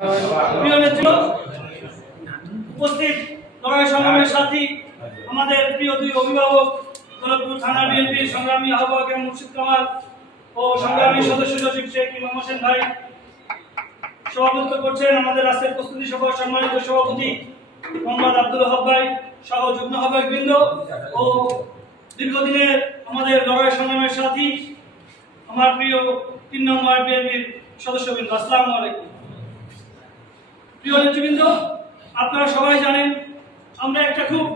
প্রিয় নেতৃত্ব, উপস্থিত লড়াই সংগ্রামের সাথী, আমাদের প্রিয় দুই অভিভাবক, দৌলতপুর থানা বিএনপির সংগ্রামী আহ্বায়ক এবং মুর্শিদ কামাল ও সংগ্রামী সদস্য সচিব শেখ ইমাম হোসেন ভাই, সভাপতিত্ব করছেন আমাদের আজকের প্রস্তুতি সভার সম্মানিত সভাপতি মোহাম্মদ আব্দুল ওহাব ভাই সহ যুগ্ম আহ্বায়ক বৃন্দ ও দীর্ঘদিনের আমাদের লড়াই সংগ্রামের সাথী, আমার প্রিয় ৩ নম্বর বিএনপির সদস্যবৃন্দ, আসসালামু আলাইকুম। প্রিয় নেতৃবৃন্দ, আপনারা সবাই জানেন আমরা একটা খুব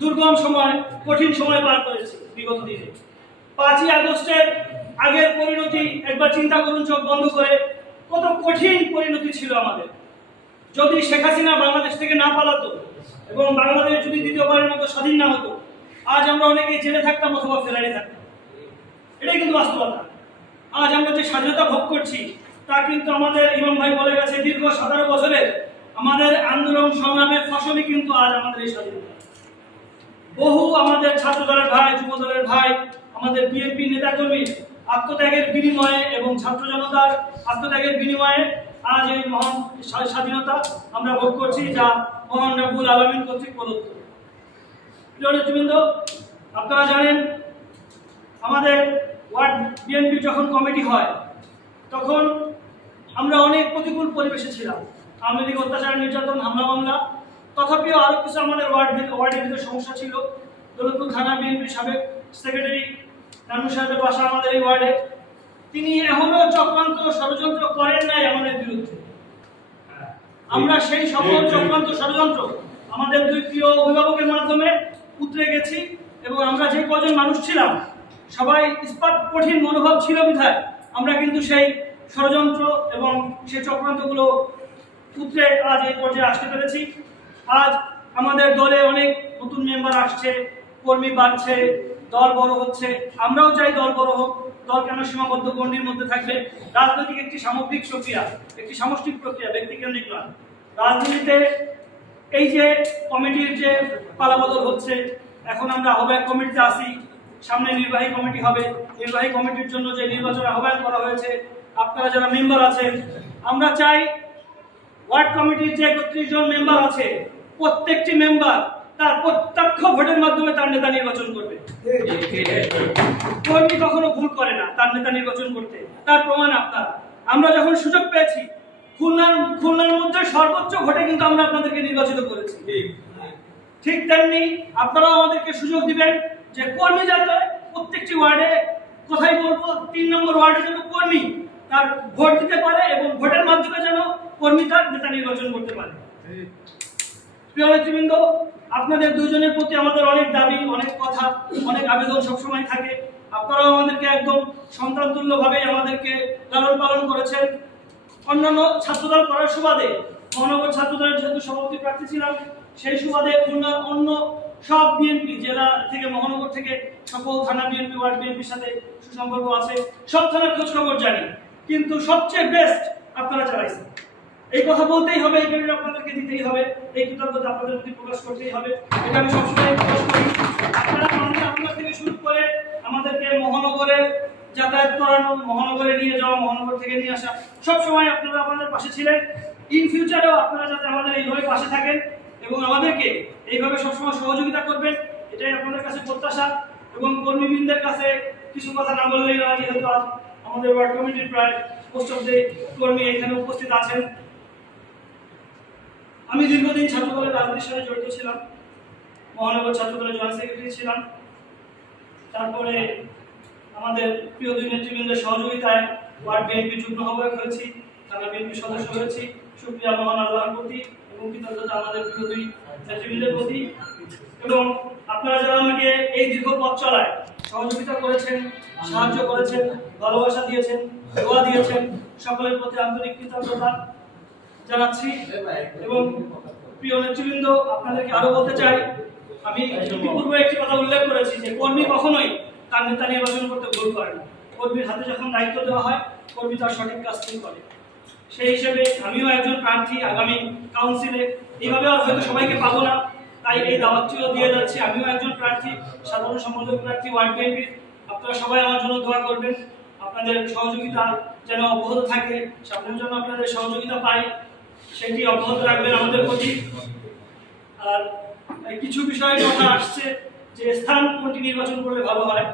দুর্গম সময়, কঠিন সময় পার করেছি বিগত দিনে। ৫ই আগস্টের আগের পরিণতি একবার চিন্তা করুন, চোখ বন্ধ করে, কত কঠিন পরিণতি ছিল আমাদের। যদি শেখ হাসিনা বাংলাদেশ থেকে না পালাতো এবং বাংলাদেশ যদি দ্বিতীয়বারের মতো স্বাধীন না হতো, আজ আমরা অনেকেই জেলে থাকতাম অথবা ফেরারি থাকতাম। এটাই কিন্তু বাস্তবতা। আজ আমরা যে স্বাধীনতা ভোগ করছি তা কিন্তু আমাদের ইমাম ভাই বলে গেছে, দীর্ঘ ১৭ বছরের আমাদের আন্দোলন সংগ্রামের ফসলই কিন্তু আজ আমাদের এই স্বাধীনতা। বহু আমাদের ছাত্র দলের ভাই, যুব দলের ভাই, আমাদের বিএনপি নেতাকর্মী আত্মত্যাগের বিনিময়ে এবং ছাত্র জনতার আত্মত্যাগের বিনিময়ে আজ এই মহান স্বাধীনতা আমরা ভোগ করছি, যা মহান রব্বুল আলামিন কর্তৃক প্রদত্ত। প্রিয় নেতৃবৃন্দ, আপনারা জানেন আমাদের ওয়ার্ড বিএনপি যখন কমিটি হয় তখন আমরা অনেক প্রতিকূল পরিবেশে ছিলাম। আওয়ামী লীগ অত্যাচার, নির্যাতন, হামলা মামলা, তথাপিও আরো কিছু আমাদের ওয়ার্ডের ভিতরে সমস্যা ছিল। দৌলতপুর থানা বিএনপির সাবেক সেক্রেটারি নানু সাহেবের বাসা আমাদের এই ওয়ার্ডে। তিনি এখনো চক্রান্ত ষড়যন্ত্র করেন নাই আমাদের বিরুদ্ধে। আমরা সেই সকল চক্রান্ত ষড়যন্ত্র আমাদের দুই প্রিয় অভিভাবকের মাধ্যমে উতরে গেছি এবং আমরা যে কজন মানুষ ছিলাম সবাই ইস্পাত কঠিন মনোভাব ছিল বিধায় আমরা কিন্তু সেই ষড়যন্ত্র এবং সেই চক্রান্তগুলো উতরে আজ এই পর্যায়ে আসতে পেরেছি। আজ আমাদের দলে অনেক নতুন মেম্বার আসছে, কর্মী বাড়ছে, দল বড় হচ্ছে। আমরাও চাই দল বড় হোক। দল কেন সীমাবদ্ধ গণ্ডির মধ্যে থাকবে? রাজনৈতিক একটি সামগ্রিক প্রক্রিয়া, একটি সামষ্টিক প্রক্রিয়া, ব্যক্তিকেন্দ্রিক নয়। রাজনীতিতে এই যে কমিটির যে পালাবদল হচ্ছে, এখন আমরা আহ্বায়ক কমিটিতে আসি, সামনে নির্বাহী কমিটি হবে। নির্বাহী কমিটির জন্য যে নির্বাচন আহ্বায়ক করা হয়েছে, আপনারা যারা মেম্বার আছেন, আমরা চাই ওয়ার্ড কমিটির যে ৩১ জন মেম্বার আছে, প্রত্যেকটি মেম্বার তার প্রত্যক্ষ ভোটের মাধ্যমে তার নেতা নির্বাচন করবে। কর্মী কখনো ভুল করে না তার নেতা নির্বাচন করতে, তার প্রমাণ আপনারা। আমরা যখন সুযোগ পেয়েছি খুলনার মধ্যে সর্বোচ্চ ভোটে কিন্তু আমরা আপনাদেরকে নির্বাচিত করেছি। ঠিক তেমনি আপনারাও আমাদেরকে সুযোগ দিবেন যে কর্মী যাতে প্রত্যেকটি ওয়ার্ডে, কোথায় বলবো, ৩ নম্বর ওয়ার্ডে যেন কর্মী তার ভোট দিতে পারে এবং ভোটের মাধ্যমে যেন কর্মী তার নেতা নির্বাচন করতে পারে। প্রিয় নেতৃবৃন্দ, আপনাদের দুজনের প্রতি আমাদের অনেক দাবি, অনেক কথা, অনেক আবেদন সবসময় থাকে। আপনারাও আমাদেরকে একদম সন্তানতুল্য ভাবে আমাদেরকে লালন পালন করেছেন। অন্যান্য ছাত্রদল করার সুবাদে, মহানগর ছাত্রদলের যেহেতু সভাপতি প্রার্থী ছিলাম, সেই সুবাদে খুলনার অন্য সব বিএনপি জেলা থেকে, মহানগর থেকে সকল থানা বিএনপি, ওয়ার্ড বিএনপির সাথে সুসম্পর্ক আছে। সব থানার খোঁজ খবর জানি, কিন্তু সবচেয়ে বেস্ট আপনারা চালাইছেন। এই কথা বলতেই হবে, এই ক্রেডিট আপনাদেরকে দিতেই হবে, এই কৃতজ্ঞতা আপনাদের প্রতি প্রকাশ করতেই হবে। এটা আমি সবসময় প্রকাশ করি। আপনারা আপনার থেকে শুরু করে আমাদেরকে মহানগরে যাতায়াত করানো, মহানগরে নিয়ে যাওয়া, মহানগর থেকে নিয়ে আসা, সবসময় আপনারা আমাদের পাশে ছিলেন। ইন ফিউচারেও আপনারা যাতে আমাদের এইভাবে পাশে থাকেন এবং আমাদেরকে এইভাবে সবসময় সহযোগিতা করবেন, এটাই আপনাদের কাছে প্রত্যাশা। এবং কর্মীবৃন্দের কাছে কিছু কথা না বললেই না, যেহেতু আজ আমাদের ওয়ার্ড কমিটির প্রায় মোস্ট অফ দ্য কর্মী এখানে উপস্থিত আছেন। আমি দীর্ঘদিন ছাত্রদলের রাজনীতির সাথে জড়িত ছিলাম, মহানগর ছাত্রদলের জয়েন্ট সেক্রেটারি ছিলাম। তারপরে আমাদের প্রিয় দুই নেতৃবৃন্দের সহযোগিতায় ওয়ার্ড বিএনপি যুগ্ম আহ্বায়ক হয়েছি, থানা বিএনপি সদস্য হয়েছি। শুকরিয়া মহান আল্লাহর প্রতি এবং কৃতজ্ঞতা আমাদের প্রিয় দুই নেতৃবৃন্দের প্রতি। এবং আপনারা যারা আমাকে এই দীর্ঘ পথ চলায় সহযোগিতা করেছেন, সাহায্য করেছেন, ভালোবাসা দিয়েছেন, দোয়া দিয়েছেন, সকলের প্রতি আন্তরিক কৃতজ্ঞতা জানাচ্ছি। এবং প্রিয় নেতৃবৃন্দ, আপনাদেরকে আরো বলতে চাই, আমি পূর্বে একটি কথা উল্লেখ করেছি যে কর্মী কখনোই তার নেতা নির্বাচন করতে ভুল করে না। কর্মীর হাতে যখন দায়িত্ব দেওয়া হয়, কর্মী তার সঠিক কাজটি করে। সেই হিসেবে আমিও একজন প্রার্থী আগামী কাউন্সিলে। এইভাবে আর হয়তো সবাইকে পাবো না, তাই এই দাওয়াতটিও দিয়ে যাচ্ছি। আমিও একজন প্রার্থী, সাধারণ সম্পাদক প্রার্থী ওয়ার্ড বিএনপির। আপনারা সবাই আমার জন্য দোয়া করবেন, আপনাদের সহযোগিতা যেন অব্যাহত থাকে, সামনের জন্য আপনাদের সহযোগিতা পাই। সেটি অব্যাহত রাখবেন আমাদের প্রতি। আর কিছু বিষয়ের কথা আসছে যে স্থান কোনটি নির্বাচন করলে ভালো হয়।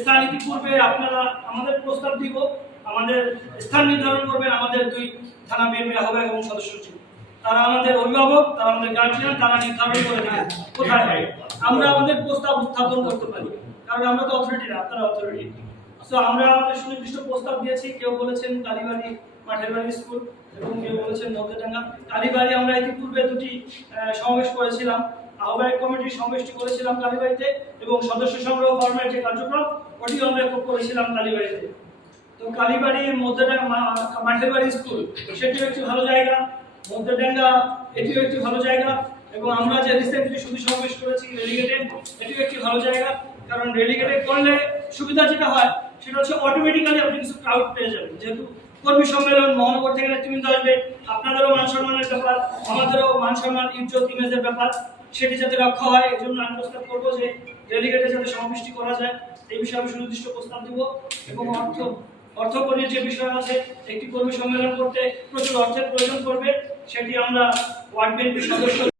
স্থান ইতিপূর্বে আপনারা আমাদের প্রস্তাব দিব, আমাদের স্থান নির্ধারণ করবেন আমাদের 2 থানা বিএনপির আহ্বায়ক এবং সদস্য সচিব। তারা আমাদের অভিভাবক, তারা আমাদের গার্জিয়ান, তারা নির্ধারণ করে দেবেন কোথায় হয়। আমরা আমাদের প্রস্তাব উত্থাপন করতে পারি, কারণ আমরা তো অথরিটি না, আপনারা অথরিটি। সো আমরা আমাদের সুনির্দিষ্ট প্রস্তাব দিয়েছি। কেউ বলেছেন কালীবাড়ি মাঠের বাড়ি স্কুল এবং কেউ বলেছেন মধ্যডাঙ্গা। কালীবাড়ি আমরা ইতিপূর্বে 2টি সমাবেশ করেছিলাম, আহ্বায়ক কমিটির সমাবেশটি করেছিলাম কালীবাড়িতে, এবং সদস্য সংগ্রহ ফর্মের যে কার্যক্রম ওটিও আমরা করেছিলাম কালীবাড়িতে। তো কালীবাড়ি মধ্যডাঙ্গা মাঠের বাড়ি স্কুল সেটিও একটি ভালো জায়গা, মধ্যডাঙ্গা এটিও একটি ভালো জায়গা, এবং আমরা যে রিসেন্টলি শুধু সমাবেশ করেছি রেলিগেটে এটিও একটি ভালো জায়গা। কারণ রেলিগেটে করলে সুবিধা যেটা হয় সেটা হচ্ছে অটোমেটিক্যালি আপনি কিছু ক্রাউড পেয়ে যাবেন। যেহেতু কর্মী সম্মেলন মহানগর থেকে নেতৃবৃন্দ আসবে, আপনাদেরও মান সম্মানের ব্যাপার, আমাদেরও মান সম্মান ইজ্জত ইমেজের ব্যাপার, সেটি যাতে রক্ষা হয় এই জন্য আমি প্রস্তাব করবো যে রেলিগেটে যাতে সমাবেশটি করা যায় এই বিষয়ে আমি সুনির্দিষ্ট প্রস্তাব দিব। এবং অর্থকরীর যে বিষয় আছে, একটি কর্মী সম্মেলন করতে প্রচুর অর্থের প্রয়োজন পড়বে, সেটি আমরা ওয়ার্ড বিএনপি সদস্য